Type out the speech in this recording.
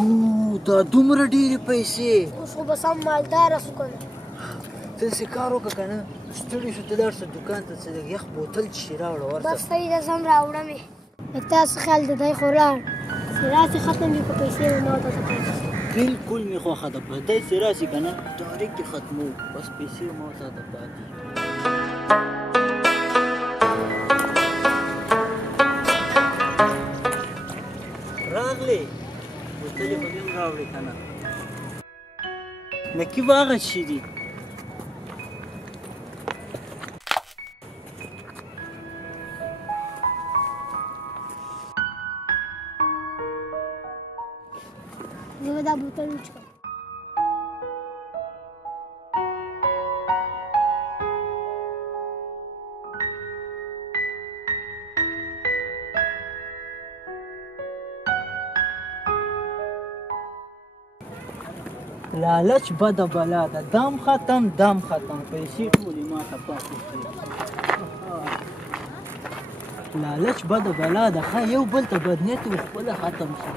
اوه دا دومره ډېرې پیسې اوس خو به سم مالداره شو که نه ته داسې کار وکړه که نه ستړي شو ته لاړ شه دوکان ته څه یخ بوتل څښي راوړه ورشه بس صحیح ده زه هم راوړم یې تا څه خیال دی دی خو لاړ سراج یې ختم وي خو پیسې به ما ته پاتې شي بالکل مې خوښه ده په دی چې راشي که نه ډایرکټ یې ختمو بس پیسې ما ته ته پاتې راغلې بوتلې به مې هم راوړې که نه نقیب هغه شي دي زه به دا بوتل وچښم لالچ بده بلا ده دام ختم دام ختم پیسې ټولې ما ته پاتې شوې لالچ بده بلا ده ښه یو بل ته بدنیت خپله ختم شي